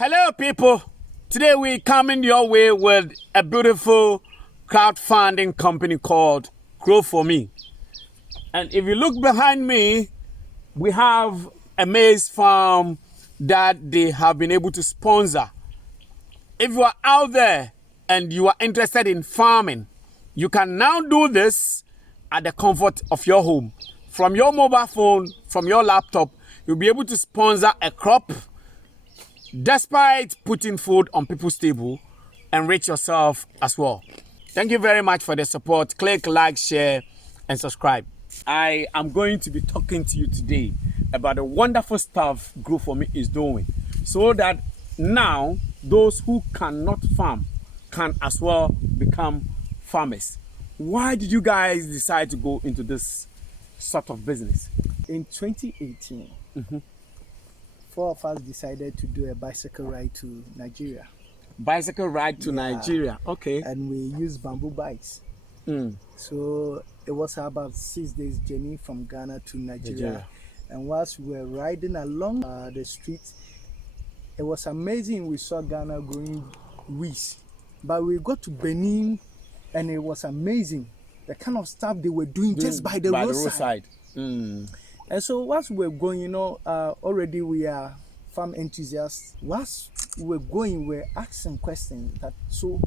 Hello, people. Today we coming your way with a beautiful crowdfunding company called Grow For Me. And if you look behind me, we have a maize farm that they have been able to sponsor. If you are out there and you are interested in farming, you can now do this at the comfort of your home. From your mobile phone, from your laptop, you'll be able to sponsor a crop despite putting food on people's table, enrich yourself as well. Thank you very much for the support. Click like, share, and subscribe. I am going to be talking to you today about the wonderful stuff Grow For Me is doing, so that now those who cannot farm can as well become farmers. Why did you guys decide to go into this sort of business? In 2018, four of us decided to do a bicycle ride to Nigeria. Bicycle ride to Nigeria, okay. And we used bamboo bikes. So it was about 6 days journey from Ghana to Nigeria. And whilst we were riding along the street, it was amazing. We saw Ghana growing wheat. But we got to Benin and it was amazing. The kind of stuff they were doing just by the roadside. And so whilst we were going, already we are farm enthusiasts. Whilst we were going, we were asking questions that, so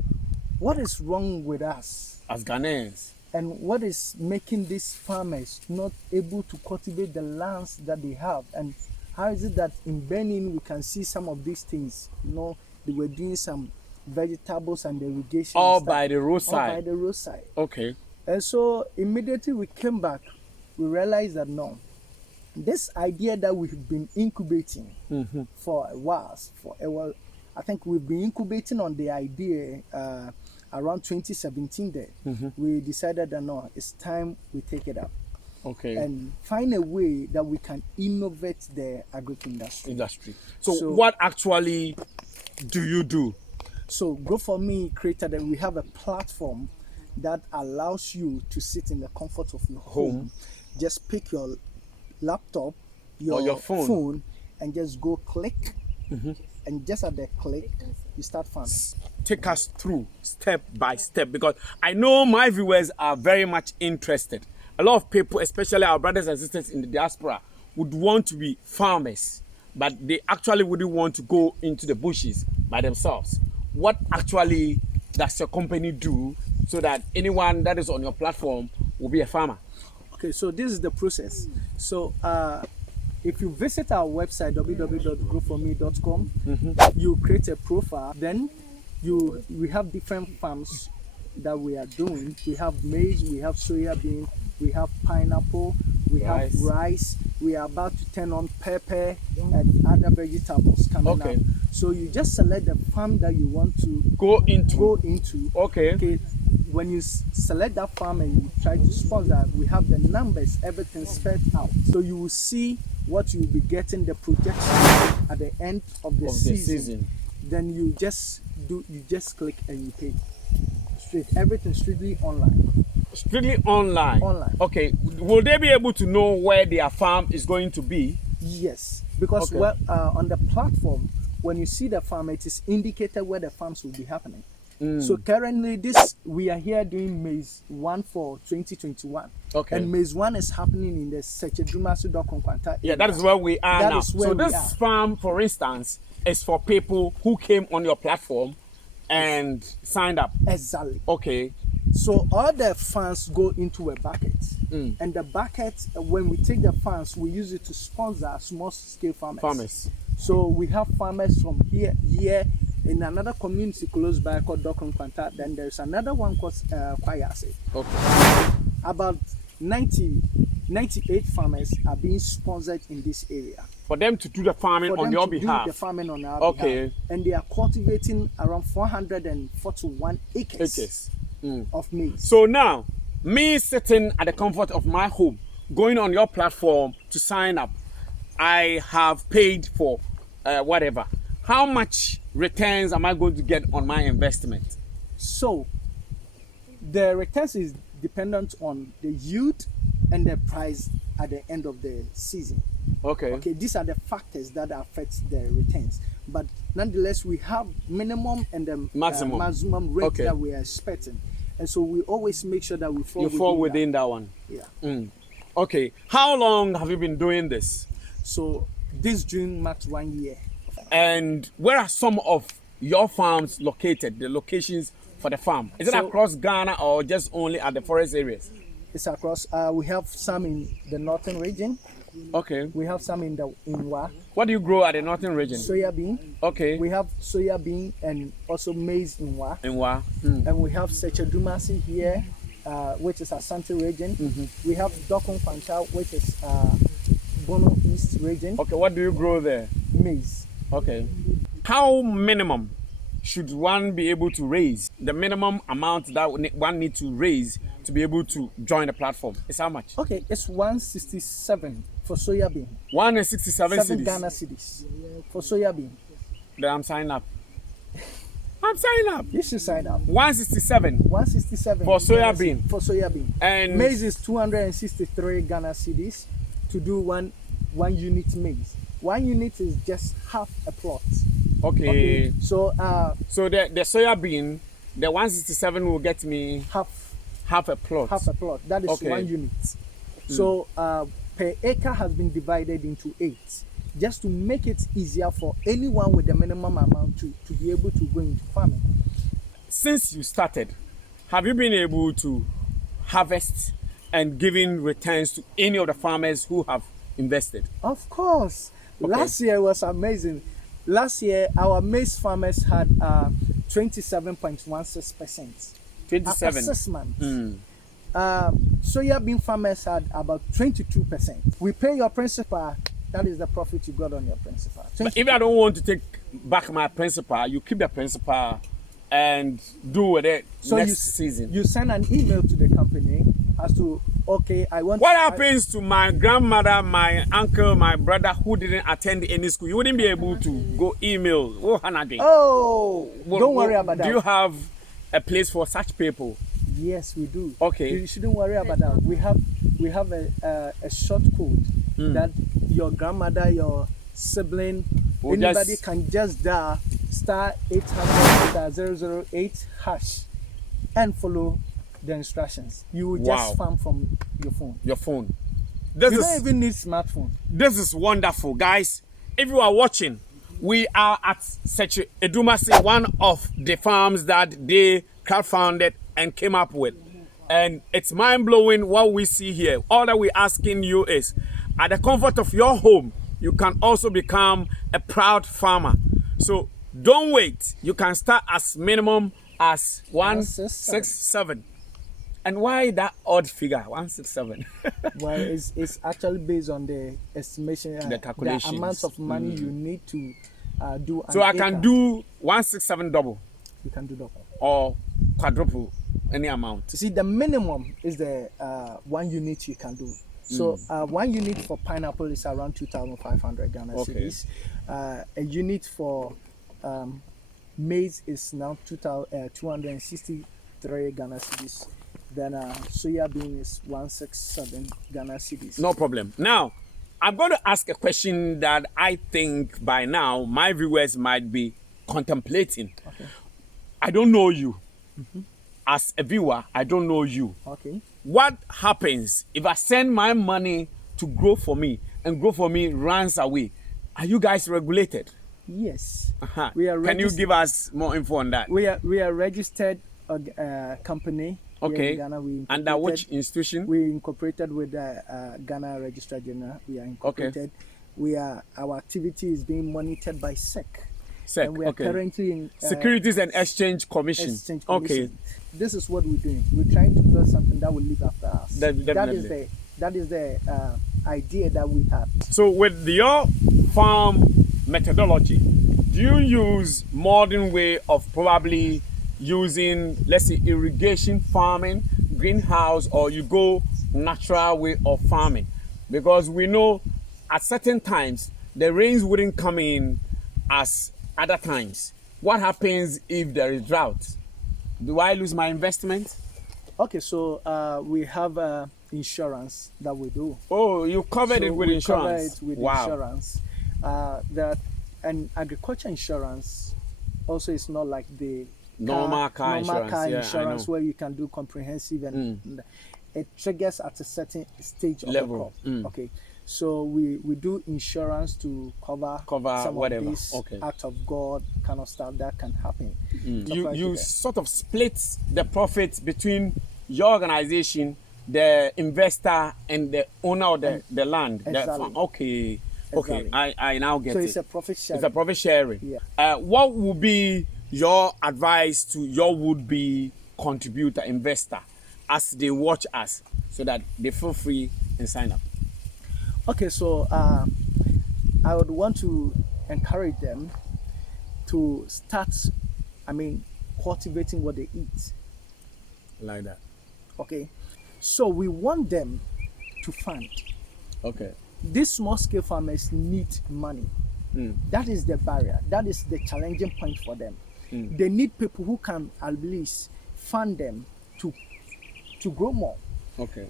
what is wrong with us as Ghanaians? And what is making these farmers not able to cultivate the lands that they have? And how is it that in Benin we can see some of these things? They were doing some vegetables and irrigation. All by the roadside. All by the roadside. Okay. And so immediately we came back, we realized that no, this idea that we've been incubating for a while, I think we've been incubating on the idea around 2017 there. We decided that no, it's time we take it up. Okay. And find a way that we can innovate the agric industry. So what actually do you do? So Grow For Me created and we have a platform that allows you to sit in the comfort of your home. Just pick your laptop, your phone, and just go click. And just at the click, you start farming. Take us through step by step, because I know my viewers are very much interested. A lot of people, especially our brothers and sisters in the diaspora, would want to be farmers, but they actually wouldn't want to go into the bushes by themselves. What actually does your company do so that anyone that is on your platform will be a farmer? Okay, so this is the process. So if you visit our website www.growforme.com, you create a profile. Then we have different farms that we are doing. We have maize, we have soya bean, we have pineapple, we have rice. We are about to turn on pepper and other vegetables coming up. So you just select the farm that you want to go into. Okay. When you select that farm and you try to sponsor, we have the numbers, everything spelled out. So you will see what you will be getting, the projection at the end of the season. Then you just click and you pay. Everything strictly online. Strictly online. Online. Okay. Will they be able to know where their farm is going to be? Yes, because on the platform, when you see the farm, it is indicated where the farms will be happening. So currently, we are here doing maize 1 for 2021. Okay. And maize 1 is happening in the Sechedumasu-Dokonkwanta. Yeah, that is where we are now. So this farm, for instance, is for people who came on your platform and signed up. Exactly. Okay. So all the funds go into a bucket. And the bucket, when we take the funds, we use it to sponsor small-scale farmers. So we have farmers from here in another community close by called Dokonkwanta. Then there's another one called kojoewusie. Okay. About 98 farmers are being sponsored in this area. For them to do the farming on your behalf? Do the farming on our behalf. And they are cultivating around 441 acres. Of maize. So now, me sitting at the comfort of my home, going on your platform to sign up, I have paid for whatever. How much returns am I going to get on my investment? So, the returns is dependent on the yield and the price at the end of the season. Okay. Okay, these are the factors that affect the returns. but nonetheless we have minimum and the maximum rate that we are expecting, and so we always make sure that we fall within that one. Yeah. Okay, how long have you been doing this? So this June marks 1 year. And where are some of your farms located, the locations for the farm? Is it across Ghana or just only at the forest areas? It's across. We have some in the northern region. Okay. We have some in Wa. What do you grow at the northern region? Soya bean. Okay. We have soya bean and also maize in Wa. In Wa. And we have kojoewusie here, which is Asante region. We have Dokun Fancha, which is Bono East region. Okay, what do you grow there? Maize. Okay. How minimum should one be able to raise? The minimum amount that one needs to raise to be able to join the platform is how much? Okay, it's 167 for soya bean. 167 cedis. Ghana cedis for soya bean. Then I'm signing up. I'm signing up. You should sign up. 167. 167 for soya bean. For soya bean. And maize is 263 Ghana cedis to do one unit maize. 1 unit is just half a plot. Okay. So the soya bean, the 167 will get me half a plot. Half a plot. That is 1 unit. So per acre has been divided into 8, just to make it easier for anyone with the minimum amount to be able to go into farming. Since you started, have you been able to harvest and giving returns to any of the farmers who have invested? Of course. Okay. Last year was amazing. Last year, our maize farmers had 27.16%. 27. After 6 months. Soya bean farmers had about 22%. We pay your principal. That is the profit you got on your principal. But if I don't want to take back my principal, you keep the principal and do with it next season. You send an email to the company as to, okay, I want. What happens to my grandmother, my uncle, my brother who didn't attend any school? You wouldn't be able to go email. Don't worry about that. Do you have a place for such people? Yes, we do. Okay. You shouldn't worry about that. We have a short code that your grandmother, your sibling, anybody can just dial *800*008# and follow the instructions. You will just farm from your phone. Your phone. You don't even need smartphone. This is wonderful, guys. If you are watching, we are at kojoewusie, one of the farms that they crowdfunded and came up with. And it's mind-blowing what we see here. All that we're asking you is, at the comfort of your home, you can also become a proud farmer. So don't wait. You can start as minimum as 167. And why that odd figure, 167? Well, it's actually based on the estimation, the calculations, the amount of money you need to do. So I can do 167 double. You can do double or quadruple, any amount. You see, the minimum is the 1 unit you can do. So 1 unit for pineapple is around 2,500 Ghana cedis. A unit for maize is now 263 Ghana cedis. Then soya bean is 167 Ghana cedis. No problem. Now, I'm going to ask a question that I think by now my viewers might be contemplating. Okay. I don't know you. As a viewer, I don't know you. Okay. What happens if I send my money to Grow For Me and Grow For Me runs away? Are you guys regulated? Yes. We are. Can you give us more info on that? We are registered company. Okay. In Ghana, under which institution? We incorporated with the Ghana Registrar General. We are incorporated. Okay. Our activity is being monitored by SEC. And we are currently in Securities and Exchange Commission. Okay. This is what we're doing. We're trying to build something that will live after us. Definitely. That is the idea that we have. So with your farm methodology, do you use modern way of probably using, let's say, irrigation farming, greenhouse, or you go natural way of farming? Because we know at certain times the rains wouldn't come in as other times. What happens if there is drought? Do I lose my investment? Okay, so we have insurance that we do. Oh, you covered it with insurance. Cover it with insurance. There are And agriculture insurance also is not like the normal car insurance where you can do comprehensive and it triggers at a certain stage of level. the crop. Okay. So we do insurance to cover some whatever. of this act of God kind of stuff that can happen. You sort of split the profits between your organization, the investor, and the owner of the land. Exactly. Okay. I now get it. So it's a profit sharing. It's a profit sharing. Yeah. What would be your advice to your would-be contributor, investor, as they watch us, so that they feel free and sign up? Okay, so I would want to encourage them to start, cultivating what they eat. Like that. Okay, so we want them to fund. Okay. These small scale farmers need money. That is the barrier. That is the challenging point for them. They need people who can at least fund them to grow more. Okay.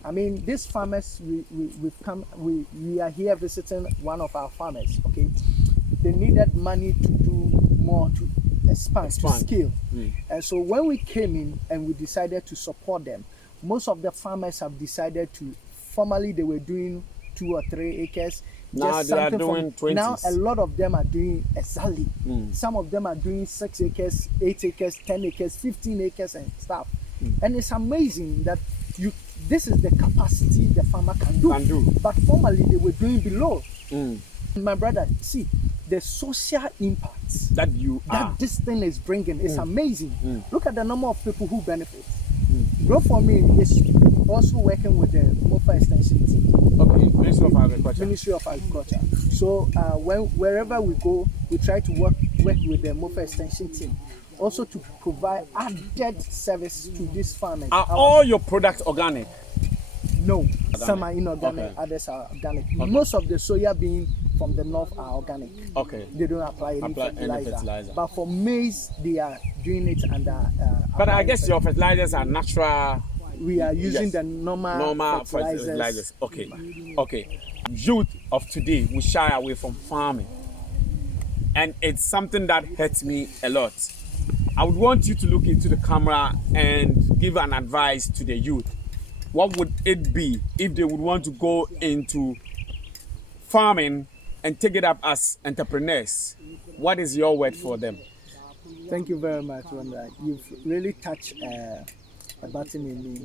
These farmers, we are here visiting one of our farmers. Okay, they needed money to do more, to expand. To scale. And so when we came in and we decided to support them, most of the farmers have decided to. Formerly they were doing 2 or 3 acres. Now they are doing 20. Now a lot of them are doing exactly. Some of them are doing 6 acres, 8 acres, 10 acres, 15 acres and stuff. And it's amazing that this is the capacity the farmer can do. But formerly they were doing below. My brother, see, the social impacts that this thing is bringing is amazing. Look at the number of people who benefit. Grow for Me is also working with the MOFA extension team. Okay, Ministry of Agriculture. Ministry of Agriculture. So wherever we go, we try to work with the MOFA extension team. Also to provide added service to these farmers. Are all your products organic? No, some are inorganic, others are organic. Most of the soya bean from the north are organic. Okay. They don't apply any fertilizer. But for maize, they are doing it under. But I guess your fertilizers are natural. We are using the normal fertilizers. Okay. Youth of today will shy away from farming, and it's something that hurts me a lot. I would want you to look into the camera and give an advice to the youth. What would it be if they would want to go into farming and take it up as entrepreneurs? What is your word for them? Thank you very much, Wanda. You've really touched a button in me.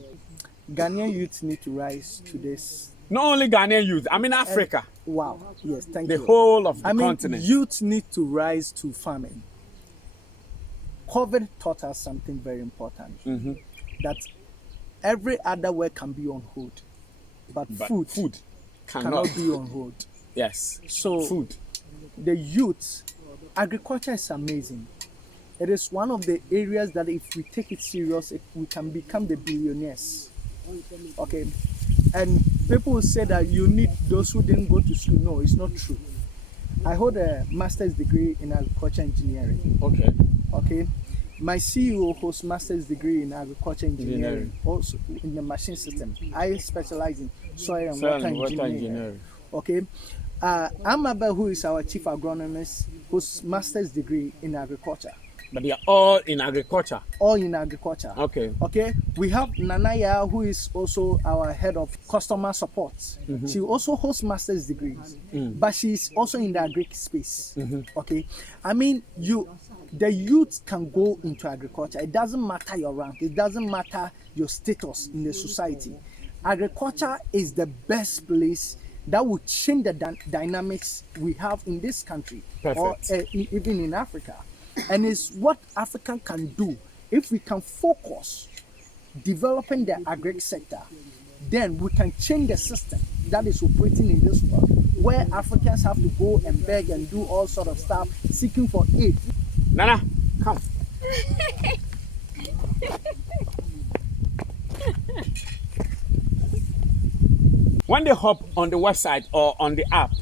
Ghanaian youth need to rise to this. Not only Ghanaian youth, Africa. Wow, yes, thank you. The whole of the continent. Youth need to rise to farming. COVID taught us something very important. That every other work can be on hold, but food cannot be on hold. Yes. So food. The youth, agriculture is amazing. It is one of the areas that if we take it serious, we can become the billionaires. Okay. And people will say that you need those who didn't go to school. No, it's not true. I hold a master's degree in agriculture engineering. Okay. My CEO holds master's degree in agriculture engineering, also in the machine system. I specialize in soil and water engineering. Okay. Amaba, who is our chief agronomist, holds master's degree in agriculture. But they are all in agriculture. All in agriculture. Okay. We have Nanaya, who is also our head of customer support. She also holds master's degrees, but she's also in the agri space. Okay. The youth can go into agriculture. It doesn't matter your rank. It doesn't matter your status in the society. Agriculture is the best place that will change the dynamics we have in this country. Or even in Africa. And it's what Africa can do if we can focus developing the agri sector. Then we can change the system that is operating in this world, where Africans have to go and beg and do all sort of stuff, seeking for aid. Nana, come. When they hop on the website or on the app,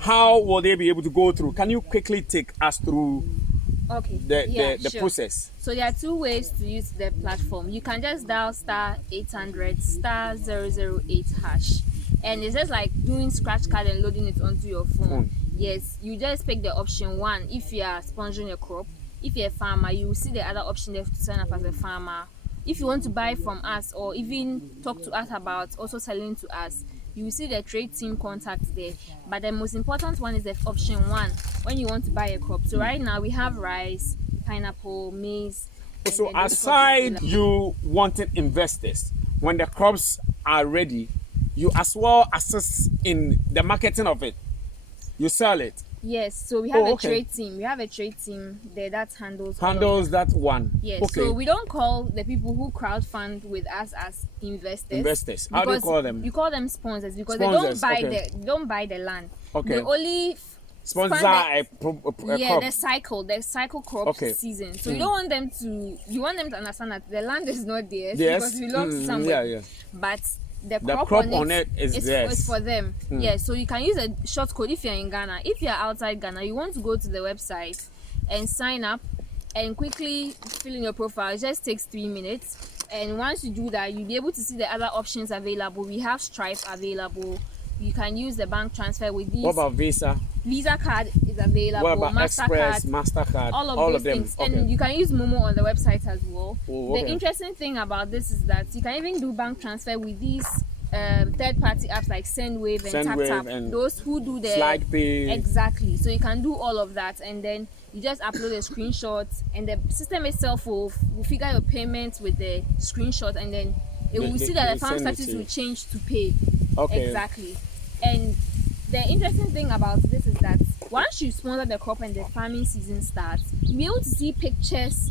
how will they be able to go through? Can you quickly take us through the process? So there are 2 ways to use the platform. You can just dial *800 *008#, and it's just like doing scratch card and loading it onto your phone. Yes, you just pick the option 1 if you are sponsoring a crop. If you're a farmer, you will see the other option there to sign up as a farmer. If you want to buy from us or even talk to us about also selling to us, you will see the trade team contacts there. But the most important one is the option 1 when you want to buy a crop. So right now we have rice, pineapple, maize. So aside you wanting investors, when the crops are ready, you as well assist in the marketing of it. You sell it. Yes, so we have a trade team. We have a trade team there that handles that one. Yes, okay. So we don't call the people who crowdfund with us as investors. How do you call them? You call them sponsors because Sponsors, they don't buy the land. Okay. They only sponsor a crop. the cycle crop season. So you don't want them to. You want them to understand that the land is not theirs because we belong to somewhere. But the crop on it is for them. Yeah, so you can use a short code if you're in Ghana. If you're outside Ghana, you want to go to the website and sign up and quickly fill in your profile. It just takes 3 minutes. And once you do that, you'll be able to see the other options available. We have Stripe available. You can use the bank transfer with these. What about Visa? Visa card is available. What about Express, MasterCard? All of those things. Okay. And you can use Momo on the website as well. Oh, okay. The interesting thing about this is that you can even do bank transfer with these third-party apps like SendWave and TapTap. And those who do the Slide Pay. Exactly. So you can do all of that, and then you just upload a screenshot, and the system itself will figure your payment with the screenshot, and then it will see that the farm status will change to pay. Okay. Exactly. And the interesting thing about this is that once you sponsor the crop and the farming season starts, you'll be able to see pictures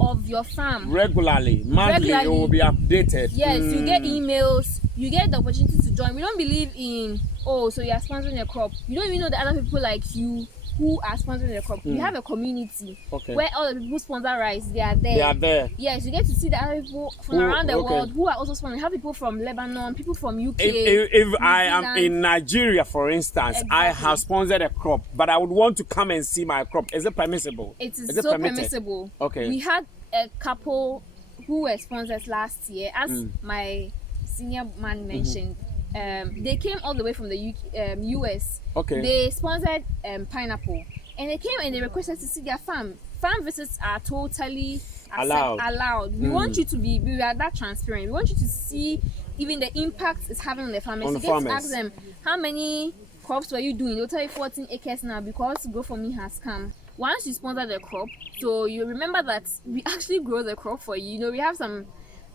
of your farm regularly. Monthly, it will be updated. Yes, you get emails, you get the opportunity to join. We don't believe in, so you are sponsoring a crop. You don't even know the other people like you who are sponsoring the crop. You have a community where all the people who sponsor rice, they are there. Yes, you get to see the other people from around the world who are also sponsoring. You have people from Lebanon, people from UK. If I am in Nigeria, for instance, I have sponsored a crop, but I would want to come and see my crop. Is it permissible? It is so permissible. Okay. We had a couple who were sponsors last year, as my senior man mentioned. They came all the way from the US. Okay. They sponsored pineapple, and they came and they requested to see their farm. Farm visits are totally allowed. We want you to be. We are that transparent. We want you to see even the impact it's having on the farmers. You get to ask them, how many crops were you doing? They'll tell you 14 acres now because Grow For Me has come. Once you sponsor the crop, so you remember that we actually grow the crop for you. You know, we have some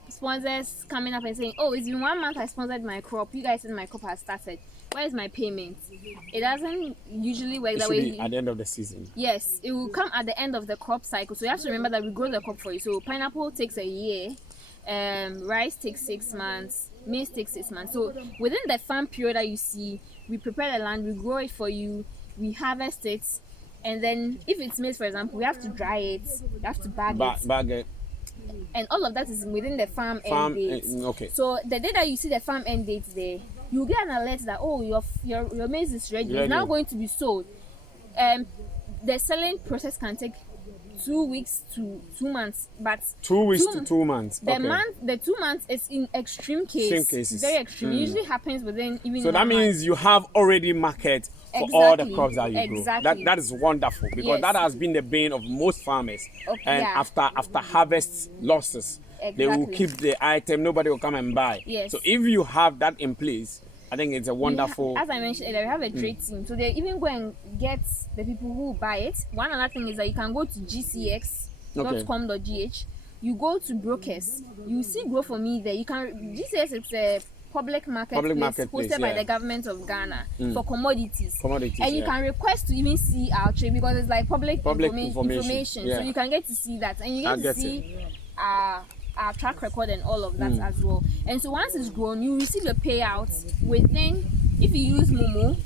sponsors coming up and saying, it's been 1 month I sponsored my crop. You guys said my crop has started. Where is my payment? It doesn't usually work that way. It should be at the end of the season. Yes, it will come at the end of the crop cycle. So you have to remember that we grow the crop for you. So pineapple takes a year, rice takes 6 months, maize takes 6 months. So within the farm period that you see, we prepare the land, we grow it for you, we harvest it, and then if it's maize, for example, we have to dry it, we have to bag it. And all of that is within the farm end date. Okay. So the day that you see the farm end date there, you get an alert that your maize is ready. It's now going to be sold. The selling process can take 2 weeks to 2 months, but 2 weeks to 2 months. The 2 months is in extreme cases. Very extreme. It usually happens within even. So that means you have already market for all the crops that you grow. That is wonderful, because that has been the bane of most farmers. And after harvest losses, they will keep the item. Nobody will come and buy. Yes. So if you have that in place, I think it's a wonderful. As I mentioned earlier, we have a trade team, so they even go and get the people who buy it. One other thing is that you can go to gcx.com.gh. You go to brokers. You see Grow For Me there. You can GCX. It's a public marketplace hosted by the government of Ghana for commodities. And you can request to even see our trade because it's like public information. So you can get to see that, and you get to see our track record and all of that as well. And so once it's grown, you receive the payouts within. If you use Momo,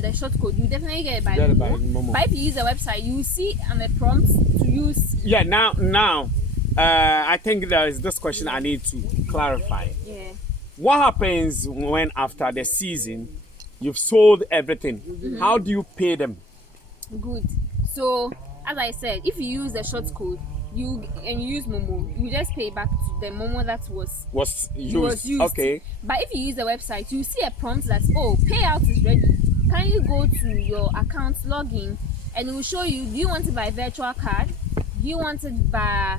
the short code, you definitely get it by Momo. But if you use the website, you see on the prompt to use. Yeah. Now, I think there is this question I need to clarify. Yeah. What happens when after the season you've sold everything? How do you pay them? Good. So as I said, if you use the short code, you use Momo, you just pay back to the Momo that was used. Okay. But if you use the website, you see a prompt that payout is ready. can you go to your account login and it will show you, do you want it by virtual card, do you want it by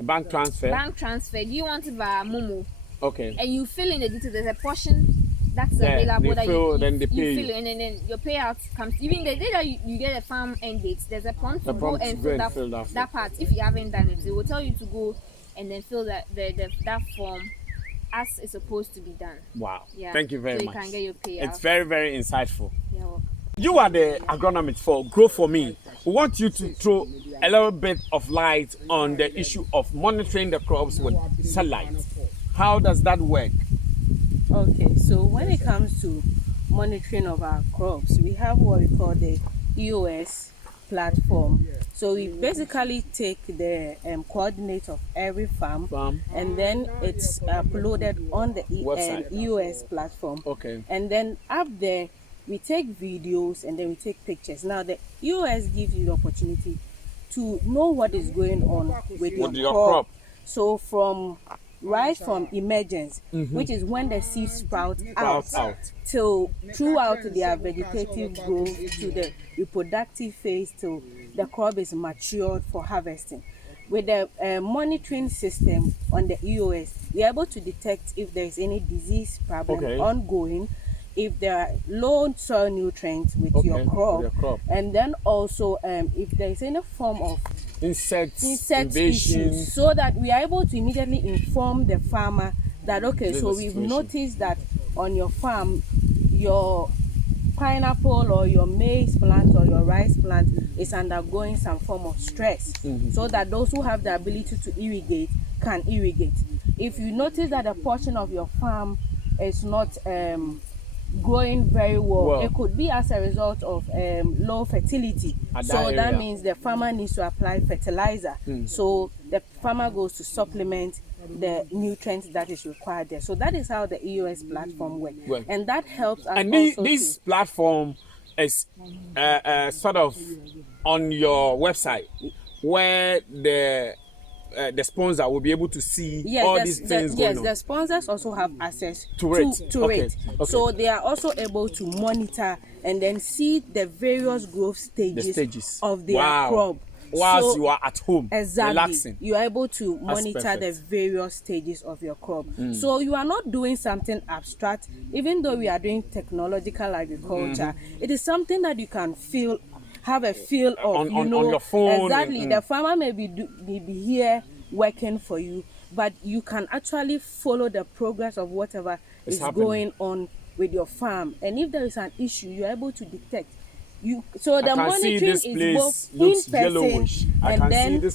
bank transfer, do you want it by Momo? Okay. And you fill in the details. There's a portion that's available that you fill in, and then your payout comes. Even the day that you get a farm end date, there's a prompt to go and fill that part. If you haven't done it, it will tell you to go and then fill that form as it's supposed to be done. Wow. Yeah. Thank you very so much. You can get your payout. It's very, very insightful. You're welcome. You are the agronomist for Grow For Me. We want you to throw a little bit of light on the issue of monitoring the crops with satellite. How does that work? Okay, so when it comes to monitoring of our crops, we have what we call the EOS platform. So we basically take the coordinates of every farm and then it's uploaded on the EOS platform. Okay. And then up there, we take videos and then we take pictures. Now the EOS gives you the opportunity to know what is going on with your crop. So from emergence, which is when the seeds sprout out, till throughout their vegetative growth to the reproductive phase till the crop is matured for harvesting. With the monitoring system on the EOS, we are able to detect if there is any disease problem ongoing, if there are low soil nutrients with your crop, and then also if there is any form of insect issues, so that we are able to immediately inform the farmer that we've noticed that on your farm your pineapple or your maize plant or your rice plant is undergoing some form of stress, so that those who have the ability to irrigate can irrigate. If you notice that a portion of your farm is not growing very well, it could be as a result of low fertility. So that means the farmer needs to apply fertilizer. So the farmer goes to supplement the nutrients that is required there. So that is how the EOS platform works. And that helps us. And this platform is sort of on your website where the sponsor will be able to see all these things going on. The sponsors also have access to it. Okay. So they are also able to monitor and then see the various growth stages of their crop. Whilst you are at home, relaxing, you are able to monitor the various stages of your crop. So you are not doing something abstract. Even though we are doing technological agriculture, it is something that you can have a feel of, on your phone. Exactly. The farmer may be here working for you, but you can actually follow the progress of whatever is going on with your farm. And if there is an issue, you are able to detect. So the monitoring is both in person and then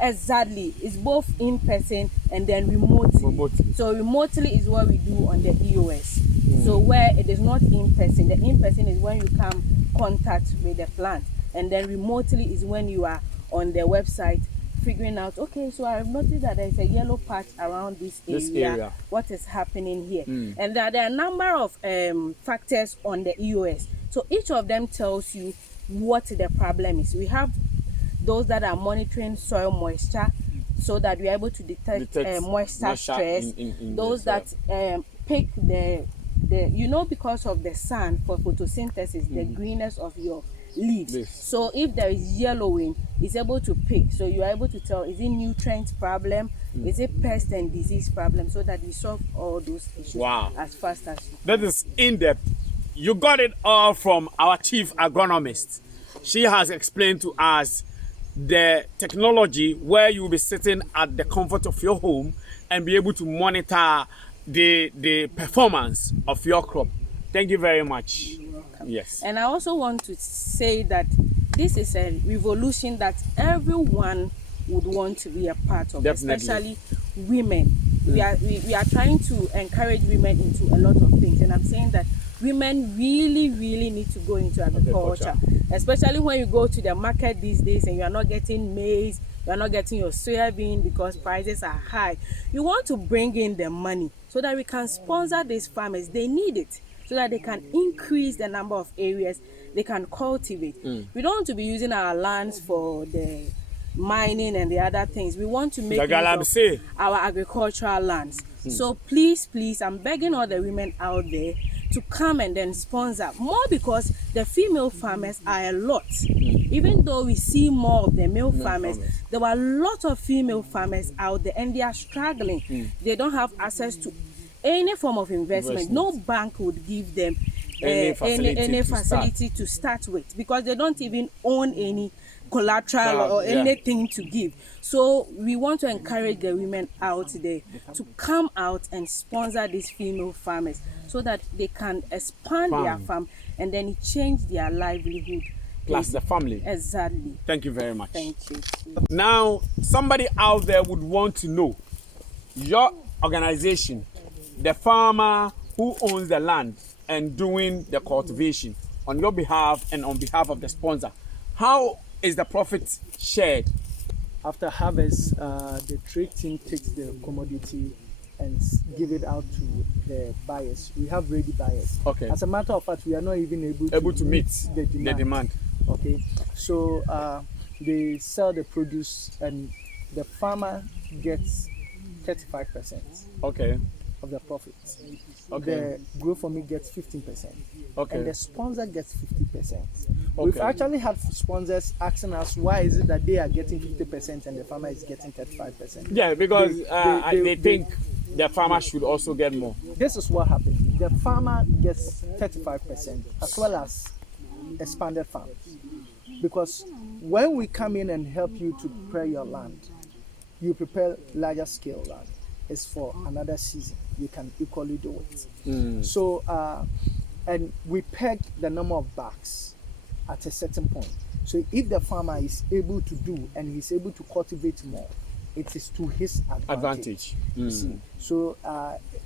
exactly, it's both in person and then remotely. So remotely is what we do on the EOS. So where it is not in person, the in person is when you come contact with the plant, and then remotely is when you are on the website figuring out, okay, so I've noticed that there's a yellow patch around this area. What is happening here? And there are a number of factors on the EOS. So each of them tells you what the problem is. We have those that are monitoring soil moisture, so that we are able to detect moisture stress. In those that pick the because of the sun for photosynthesis, the greenness of your leaves. So if there is yellowing, it's able to pick. So you are able to tell, is it nutrient problem? Is it pest and disease problem? So that we solve all those issues as fast as you can. That is in-depth. You got it all from our chief agronomist. She has explained to us the technology where you will be sitting at the comfort of your home and be able to monitor the performance of your crop. Thank you very much. Yes. And I also want to say that this is a revolution that everyone would want to be a part of, especially women. We are trying to encourage women into a lot of things, and I'm saying that women really need to go into agriculture, especially when you go to the market these days and you are not getting maize, you are not getting your soybean because prices are high. You want to bring in the money so that we can sponsor these farmers. They need it so that they can increase the number of areas they can cultivate. We don't want to be using our lands for the mining and the other things. We want to make use of our agricultural lands. So please, I'm begging all the women out there to come and then sponsor more, because the female farmers are a lot. Even though we see more of the male farmers, there were a lot of female farmers out there and they are struggling. They don't have access to any form of investment. No bank would give them any facility to start with, because they don't even own any collateral or anything to give. So we want to encourage the women out there to come out and sponsor these female farmers so that they can expand their farm and then change their livelihood. Plus the family. Exactly. Thank you very much. Thank you. Now, somebody out there would want to know your organization, the farmer who owns the land and doing the cultivation on your behalf and on behalf of the sponsor. How is the profit shared? After harvest, the trade team takes the commodity and give it out to the buyers. We have ready buyers. Okay. As a matter of fact, we are not even able to meet the demand. Okay. So they sell the produce and the farmer gets 35%. Okay. Of the profits. Okay. The Grow For Me gets 15%. Okay. And the sponsor gets 50%. Okay. We've actually had sponsors asking us why is it that they are getting 50% and the farmer is getting 35%. Yeah, because they think the farmer should also get more. This is what happens. The farmer gets 35% as well as expanded farms. Because when we come in and help you to prepare your land, you prepare larger scale land. It's for another season. You can equally do it. So, and we peg the number of bags at a certain point. So if the farmer is able to do and he's able to cultivate more, it is to his advantage. You see? So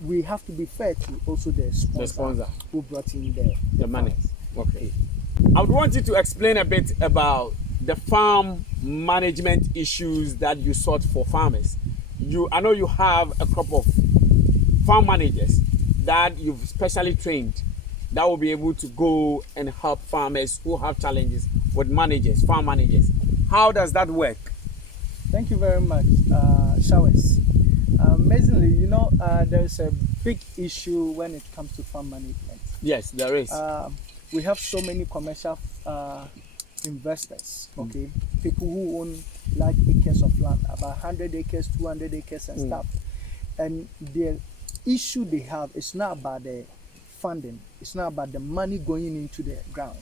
we have to be fair to also the sponsor who brought in the money. Okay. I would want you to explain a bit about the farm management issues that you sought for farmers. I know you have a couple of farm managers that you've specially trained that will be able to go and help farmers who have challenges with farm managers. How does that work? Thank you very much, Showers. Amazingly, there is a big issue when it comes to farm management. Yes, there is. We have so many commercial investors, okay, people who own large acres of land, about 100 acres, 200 acres and stuff. And the issue they have is not about the funding, it's not about the money going into the ground,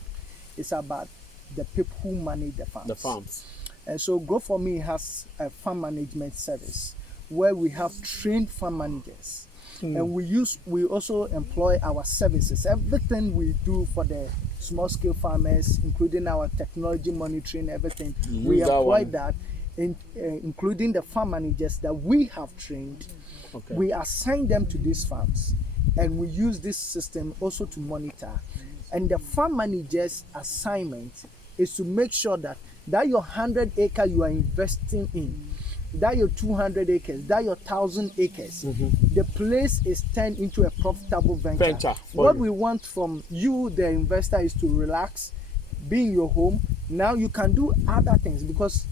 it's about the people who manage the farms. The farms. And so Grow For Me has a farm management service where we have trained farm managers. And we also employ our services. Everything we do for the small scale farmers, including our technology monitoring, everything, we employ that, including the farm managers that we have trained. Okay. We assign them to these farms and we use this system also to monitor. And the farm manager's assignment is to make sure that your 100 acre you are investing in, that your 200 acres, that your 1,000 acres, the place is turned into a profitable venture. What we want from you, the investor, is to relax, be in your home. Now you can do other things because,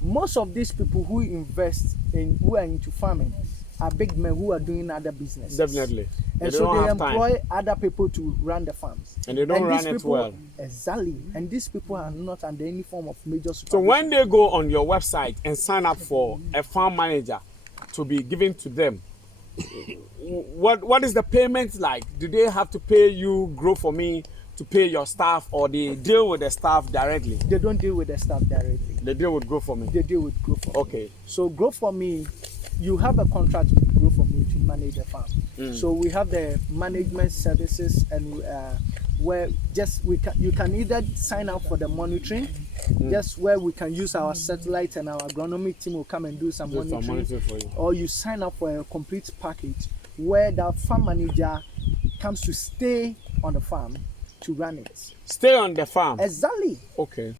most of these people who invest in, who are into farming, are big men who are doing other businesses. Definitely. And so they employ other people to run the farms. And they don't run it well. Exactly. And these people are not under any form of major supervision. So when they go on your website and sign up for a farm manager to be given to them, what is the payment like? Do they have to pay you, Grow For Me, to pay your staff, or they deal with the staff directly? They don't deal with the staff directly. They deal with Grow For Me? They deal with Grow For Me. Okay. So Grow For Me, you have a contract with Grow For Me to manage the farm. So we have the management services, and where you can either sign up for the monitoring, just where we can use our satellite and our agronomic team will come and do some monitoring, for you. or you sign up for a complete package where the farm manager comes to stay on the farm to run it. Stay on the farm? Exactly. Okay.